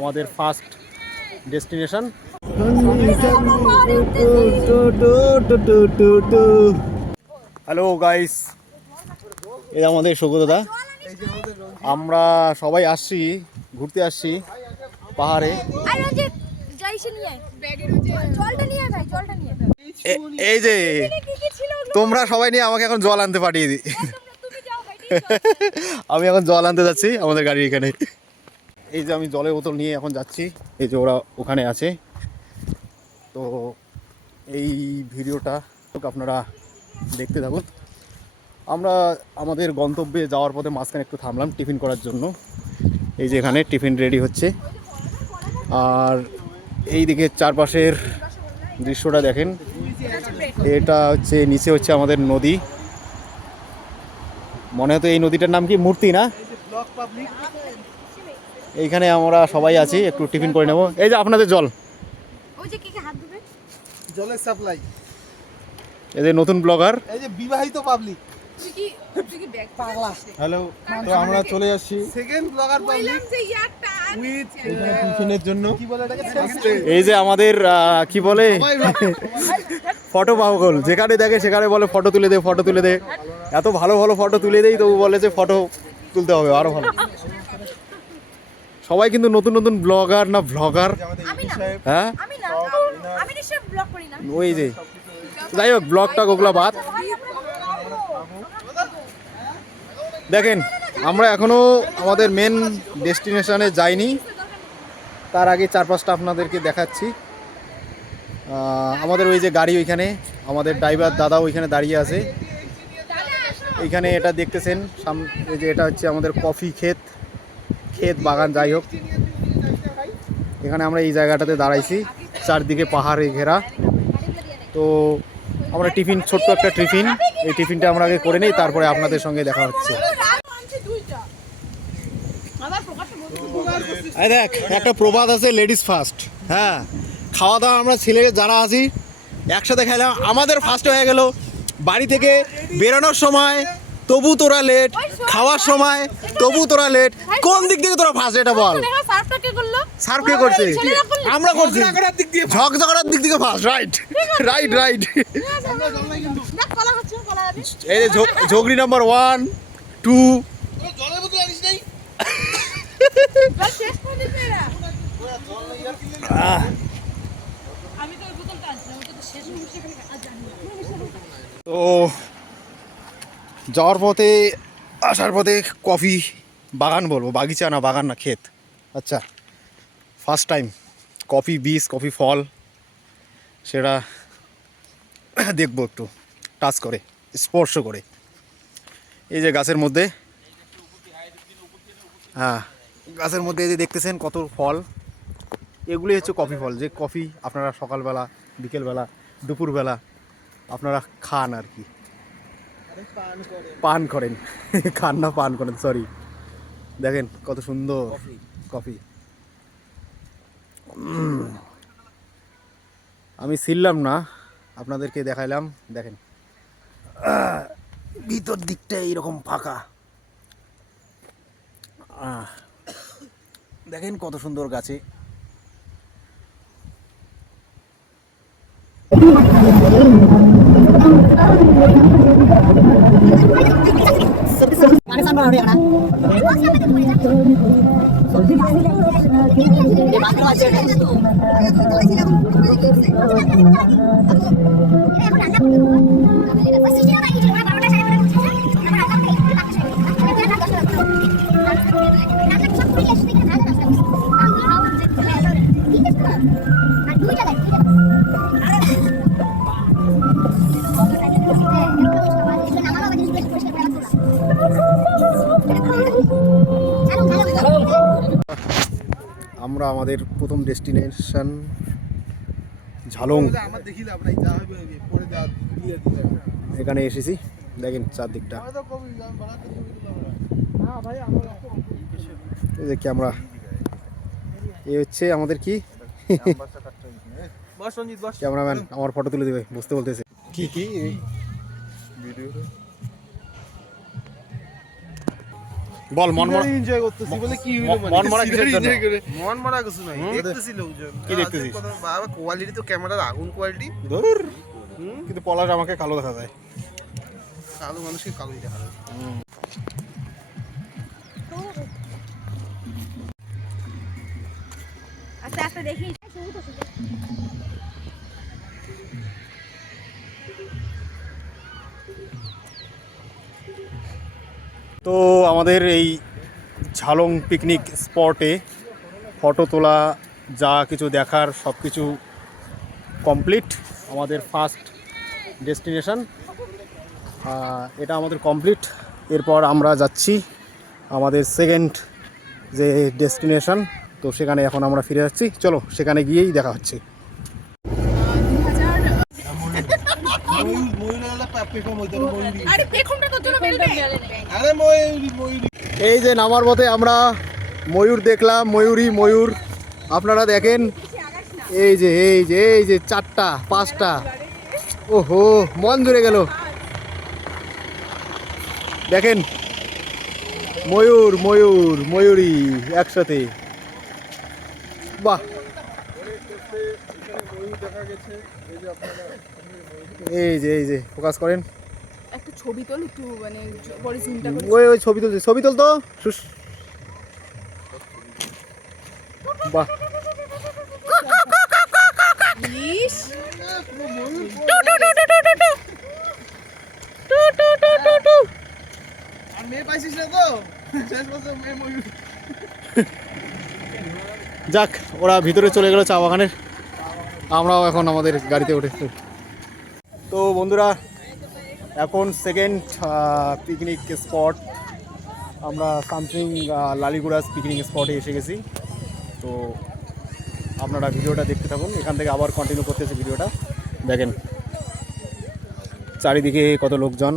আমাদের first destination. Hello guys, এই আমাদের সৌগত দাদা। আমরা সবাই আসছি, ঘুরতে আসছি পাহাড়ে। এই যে তোমরা সবাই নিয়ে আমাকে এখন জল আনতে পাঠিয়ে দিই। আমি এখন জল আনতে যাচ্ছি আমাদের গাড়ির এখানে। এই যে আমি জলের বোতল নিয়ে এখন যাচ্ছি, এই যে ওরা ওখানে আছে। তো এই ভিডিওটা আপনারা দেখতে থাকুন। আমরা আমাদের গন্তব্যে যাওয়ার পথে মাঝখানে একটু থামলাম টিফিন করার জন্য। এই যে এখানে টিফিন রেডি হচ্ছে। আর এই দিকে চারপাশের দৃশ্যটা দেখেন। এটা হচ্ছে নিচে হচ্ছে আমাদের নদী। মনে হতো এই নদীটার নাম কি মূর্তি না? এইখানে আমরা সবাই আছি, একটু টিফিন করে নেব। এই যে আপনাদের জল, জলের সাপ্লাই। এই যে নতুন ব্লগার, এই যে বিবাহিত পাবলিক। হ্যালো, তো আমরা চলে আসছি সেকেন্ড ব্লগার পাবলিক উইথ টিফিনের জন্য। কি বলে এটাকে? এই যে আমাদের কি বলে ফটো পাগল, যেখানে দেখে সেখানে বলে ফটো তুলে দে, ফটো তুলে দে। এত ভালো ভালো ফটো তুলে দেই, তবু বলে যে ফটো তুলতে হবে আরো ভালো। সবাই কিন্তু নতুন নতুন ব্লগার না ভ্লগার। হ্যাঁ ওই যে যাই হোক, ব্লগটা ওগুলো বাদ। দেখেন আমরা এখনো আমাদের মেন ডেস্টিনেশনে যাইনি, তার আগে চার পাঁচটা আপনাদেরকে দেখাচ্ছি। আমাদের ওই যে গাড়ি, ওইখানে আমাদের ড্রাইভার দাদা ওইখানে দাঁড়িয়ে আছে। এইখানে এটা দেখতেছেন এই যে এটা হচ্ছে আমাদের কফি ক্ষেত বাগান, যাই হোক। এখানে আমরা এই জায়গাটাতে দাঁড়াইছি, চারদিকে পাহাড়ে ঘেরা। তো আমরা টিফিন, ছোট্ট একটা টিফিন, এই টিফিনটা আমরা আগে করে নিই, তারপরে আপনাদের সঙ্গে দেখা হচ্ছে। এই দেখ, একটা প্রবাদ আছে, লেডিস ফার্স্ট। হ্যাঁ, খাওয়া দাওয়া আমরা ছেলে যারা আছি একসাথে খাইলাম, আমাদের ফার্স্ট হয়ে গেল। বাড়ি থেকে বেরোনোর সময় তবু তোরা লেট, খাওয়ার সময় তবু তোরা লেট। কোন দিক থেকে তোরা ফার্স্ট এটা বল? সার্ভ কে করছে? আমরা করছি। ঝকঝকার দিক থেকে ফার্স্ট। Right right right. এই যে ঝগড়ি নাম্বার 1 2। তো যাওয়ার পথে, আসার পথে কফি বাগান বলবো, বাগিচা না, বাগান না, ক্ষেত। আচ্ছা, ফার্স্ট টাইম কফি বীজ, কফি ফল, সেটা দেখবো একটু টাচ করে, স্পর্শ করে। এই যে গাছের মধ্যে, হ্যাঁ গাছের মধ্যে এই যে দেখতেছেন কত ফল, এগুলি হচ্ছে কফি ফল। যে কফি আপনারা সকালবেলা, বিকেলবেলা, দুপুরবেলা আপনারা খান আর কি, পান করেন। খান না, পান করেন, সরি। দেখেন কত সুন্দর কফি। আমি ছিললাম না, আপনাদেরকে দেখাইলাম। দেখেন ভিতর দিকটা এইরকম ফাঁকা। দেখেন কত সুন্দর গাছে। আমরা আমাদের প্রথম ডেস্টিনেশন ঝালং, এখানে এসেছি। দেখেন চারদিকটা, এই যে ক্যামেরা, এই হচ্ছে আমাদের কি ক্যামেরাম্যান, আমার ফটো তুলে দেবে, বুঝতে বলতেছে কি কি ভিডিও। বল মন মরা এনজয় করতেছি বলে কি হইলো মানে মন মরা কিসের জন্য? মন মারা কিছু নাই, দেখতেছি লোকজন। কি দেখতেছিস? বাবা কোয়ালিটি তো ক্যামেরার আগুন কোয়ালিটি। ধুর, কিন্তু পলাশ আমাকে কালো দেখা যায়। কালো মানুষকে কালোই দেখা যায়। আস্তে আস্তে দেখি। তো আমাদের এই ঝালং পিকনিক স্পটে ফটো তোলা যা কিছু দেখার সব কিছু কমপ্লিট। আমাদের ফার্স্ট ডেস্টিনেশন এটা আমাদের কমপ্লিট। এরপর আমরা যাচ্ছি আমাদের সেকেন্ড যে ডেস্টিনেশন, তো সেখানে এখন আমরা ফিরে যাচ্ছি। চলো সেখানে গিয়েই দেখা হচ্ছে। আরে পেখমটা তোর জন্য বেলবে। আরে ময়ূরী এই যে নামার পথে আমরা ময়ূর দেখলাম, ময়ূর আপনারা দেখেন। এই যে 4টা 5টা, ওহো মন জুড়ে গেল। দেখেন ময়ূরী একসাথে, বাহ। এই যে ফোকাস করেন, একটা ছবি তোল একটু, মানে বড় জুমটা করে। ওই ছবি তুল তো বাহ। ইস আর মেয়ে পাইছিস না তো? শেষ বছর মেয়ে ময়ূর। যাক, ওরা ভিতরে চলে গেল চা বাগানের, আমরাও এখন আমাদের গাড়িতে উঠেছি। তো বন্ধুরা, এখন সেকেন্ড পিকনিক স্পট আমরা সামথিং লালিগুড়াস পিকনিক স্পটে এসে গেছি। তো আপনারা ভিডিওটা দেখতে থাকুন, এখান থেকে আবার কন্টিনিউ করতেছি ভিডিওটা। দেখেন চারিদিকে কত লোকজন।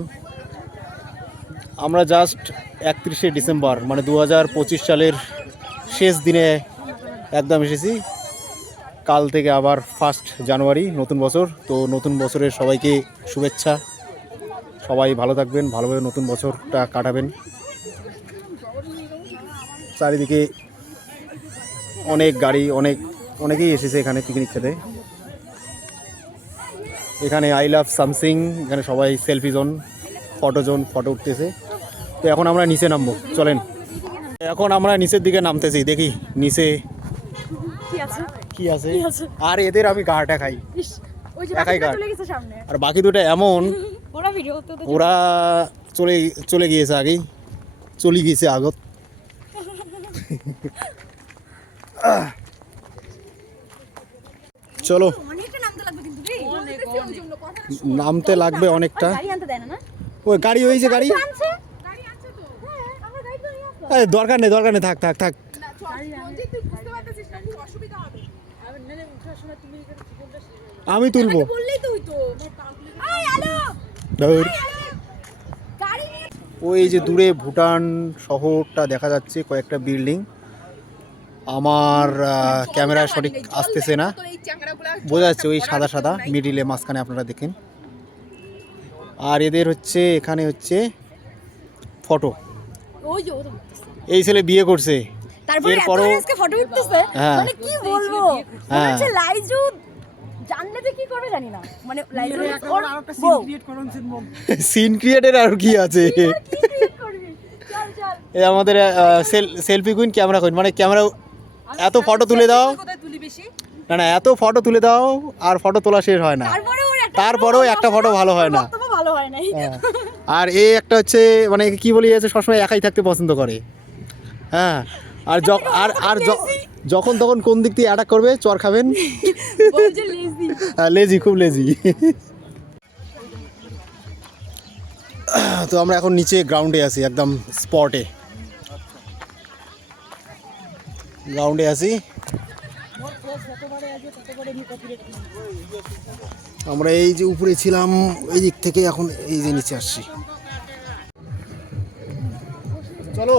আমরা জাস্ট 31শে ডিসেম্বর মানে 2025 সালের শেষ দিনে একদম এসেছি। কাল থেকে আবার 1 জানুয়ারি নতুন বছর। তো নতুন বছরের সবাইকে শুভেচ্ছা। সবাই ভালো থাকবেন, ভালোভাবে নতুন বছরটা কাটাবেন। চারিদিকে অনেক গাড়ি, অনেকেই এসেছে এখানে পিকনিক খেতে। এখানে আই লাভ সামসিং, এখানে সবাই selfie zone, photo zone, photo উঠতেছে। তো এখন আমরা নিচে নামবো, চলেন। এখন আমরা নিচের দিকে নামতেছি, দেখি নিচে কি আছে। আর এদের আমি গাড়টা খাই, ওই যে একাই বাকিটা কাট। চলে গেছে সামনে। আর বাকি দুটো এমন ওরা ভিডিও করতে তো ওরা চলে গিয়েছে আগেই, চলে গিয়েছে আগত। চলো অনেকটা নামতে লাগবে কিন্তু রে। ওই জন্য কথা নামতে লাগবে অনেকটা। গাড়ি আনতে দেয় না না? ওই গাড়ি হয়েছে, গাড়ি আনছে গাড়ি আনছে তো। হ্যাঁ, আমরা গাড়ি তো নিয়ে আসলাম। আরে দরকার নেই, থাক। না চল বলছি, তুই বুঝতে পারছিস না, খুব অসুবিধা হবে। আরে না উঠার সময় তুমি এখানে জীবনটা আমি তুলবো। বললেই তো হইতো। এই আলো ধর। গাড়ি নিয়ে ওই যে দূরে ভুটান শহরটা দেখা যাচ্ছে, কয়েকটা বিল্ডিং। আমার ক্যামেরায় সঠিক আসতেছে না, বোঝা যাচ্ছে ওই সাদা মিডিলে মাঝখানে আপনারা দেখেন। আর এদের হচ্ছে এখানে হচ্ছে ফটো। ওই যে ওটা এই ছেলে বিয়ে করছে, তারপরে এরপরও আজকে ফটো উঠতেছে। হ্যাঁ। মানে কি বলবো, হ্যাঁ। হচ্ছে লাইজু জানলে যে কি করবে জানি না। মানে লাইজু আরেকটা সিন ক্রিয়েট করুন, সিন ক্রিয়েটের আর কি আছে। কি ক্রিয়েট করবি? চল চল। এই আমাদের সেলফি কুইন, ক্যামেরা কুইন, মানে ক্যামেরা এত ফটো তুলে দাও কোথায় তুলি বেশি? না এত ফটো তুলে দাও আর ফটো তোলা শেষ হয় না, তারপরেও একটা ফটো ভালো হয় না। বক্তব্য ভালো হয় নাই। হ্যাঁ। আর এই একটা হচ্ছে মানে কি বলি আছে, সবসময় একাই থাকতে পছন্দ করে। হ্যাঁ, আর যখন তখন কোন দিক দিয়ে অ্যাটাক করবে, চর খাবেন। বলছে লেজি। হ্যাঁ, লেজি, খুব লেজি। তো আমরা এখন নিচে গ্রাউন্ডে আছি, একদম স্পটে গ্রাউন্ডে আছি। আমরা এই যে উপরে ছিলাম, এই দিক থেকে এখন এই যে নিচে আসছি। চলো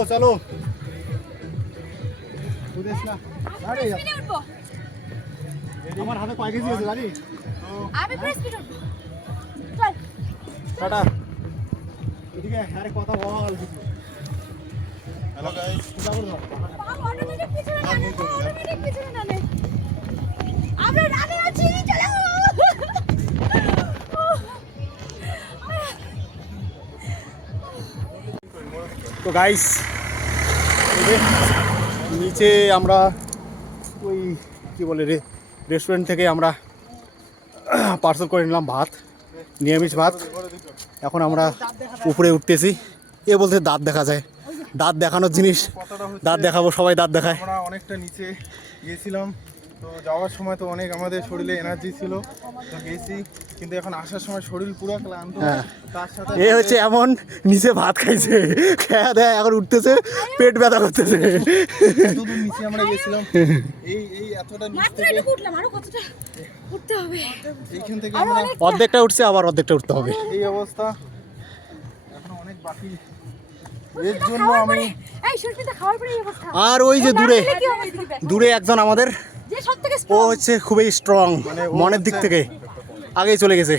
আমার হাতে কয় কেজি আছে গাড়ি? আমি প্রেস কি করব? চল। টাটা। এদিকে আরে কথা বল কিছু। হ্যালো গাইস, অটোমেটিক পিছনে টানে, অটোমেটিক পিছনে টানে। আমরা রানে আছি, চলো। তো গাইস নিচে আমরা ওই কি বলে রেস্টুরেন্ট থেকে আমরা পার্সেল করে নিলাম ভাত, নিরামিষ ভাত। এখন আমরা উপরে উঠতেছি। এ বলতে দাঁত দেখা যায়, দাঁত দেখানোর জিনিস, কথাটা হচ্ছে দাঁত দেখাবো, সবাই দাঁত দেখায়। আমরা অনেকটা নিচে গিয়েছিলাম, তো যাওয়ার সময় তো অনেক আমাদের শরীরে এনার্জি ছিল, তো গেছি, কিন্তু এখন আসার সময় শরীর পুরো ক্লান্ত। হ্যাঁ। তার সাথে এ হচ্ছে এমন নিচে ভাত খাইছে, খেয়া দেয়, এখন উঠতেছে, পেট ব্যথা করতেছে। এতদূর নিচে আমরা গেছিলাম, এই এতটা নিচ মাত্র থেকে, এটুকু উঠলাম, আরো কতটা উঠতে হবে। এইখান থেকে আরো আমরা অনেক অর্ধেকটা উঠছে, আবার অর্ধেকটা উঠতে হবে। এই অবস্থা, এখন অনেক বাকি। এর জন্য খাওয়ার আমি পরে, এই সুস্মিতা খাওয়ার পরে এই অবস্থা। আর ওই যে দূরে কি হবে এদিকে দেখ। দূরে একজন আমাদের, যে সবথেকে ও strong। হচ্ছে খুবই স্ট্রং, মনের দিক থেকে আগেই চলে গেছে।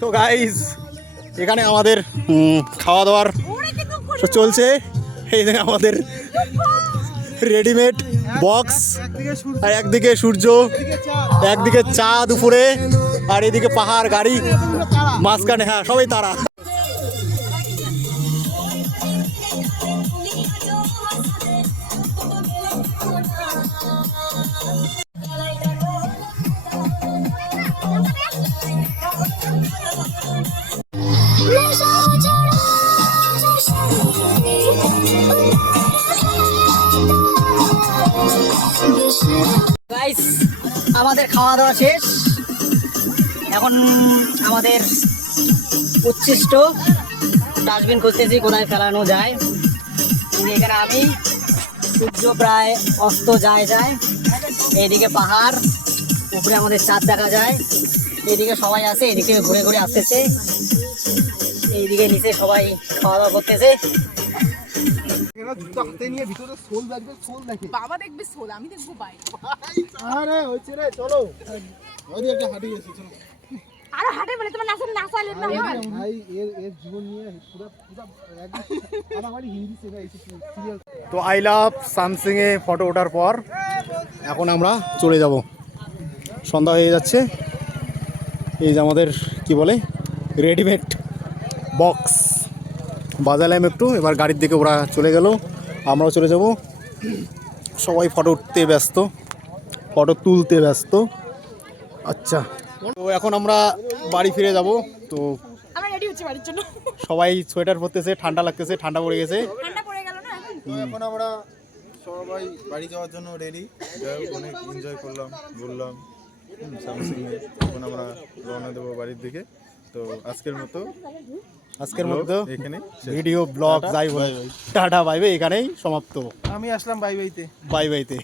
তো গাইস এখানে আমাদের খাওয়া দাওয়ার ওরে কিন্তু তো চলছে। এই যে আমাদের রেডিমেড বক্স, আর একদিকে সূর্য, একদিকে চাঁদ উপরে, আর এদিকে পাহাড়, গাড়ি মাঝখানে, হ্যাঁ সবাই তারা। গাইস আমাদের খাওয়া দাওয়া শেষ, এখন আমাদের উচ্ছিষ্ট ডাস্টবিন খুঁজতেছি কোথায় ফেলানো যায়। এখানে আমি, সূর্য প্রায় অস্ত যায়, এইদিকে পাহাড়, উপরে আমাদের চাঁদ দেখা যায়, এইদিকে সবাই আছে, এদিকে ঘুরে ঘুরে আসতেছে, এইদিকে নিচে সবাই খাওয়া দাওয়া করতেছে। জুতো হাতে নিয়ে ভিতরে সোল লাগবে, সোল দেখে। বাবা দেখবে সোল, আমি দেখবো বাইক। আরে হচ্ছে রে, চলো ওই একটা হাঁটি গেছি, চলো। আরো হাঁটে বলে তোমার নাচালে না হয়। ভাই এর জীবন নিয়ে পুরো একদম আর আমার হিন্দি শেখা এই সিরিয়াল। তো আই লাভ সামসিংয়ে ফটো ওঠার পর এখন আমরা চলে যাব, সন্ধ্যা হয়ে যাচ্ছে। এই যে আমাদের কি বলে রেডিমেড বক্স বাজালাম একটু, এবার গাড়ির দিকে ওরা চলে গেল, আমরাও চলে যাব। সবাই ফটো উঠতে ব্যস্ত, ফটো তুলতে ব্যস্ত। আচ্ছা, তো এখন আমরা বাড়ি ফিরে যাব। তো আমরা রেডি হচ্ছি বাড়ির জন্য। সবাই সোয়েটার পরতেছে, ঠান্ডা লাগতেছে, ঠান্ডা পড়ে গেছে। ঠান্ডা পড়ে গেল না এখন। তো এখন আমরা সবাই বাড়ি যাওয়ার জন্য রেডি। অনেক এনজয় করলাম, ঘুরলাম স্যামসাংয়ে। এখন আমরা রওনা দেবো বাড়ির দিকে। তো আজকের মতো এখানে শেষ। ভিডিও ব্লগ যাই বলে টাটা বাই বাই, এখানেই সমাপ্ত। আমি আসলাম বাই বাইতে। বাই বাইতে।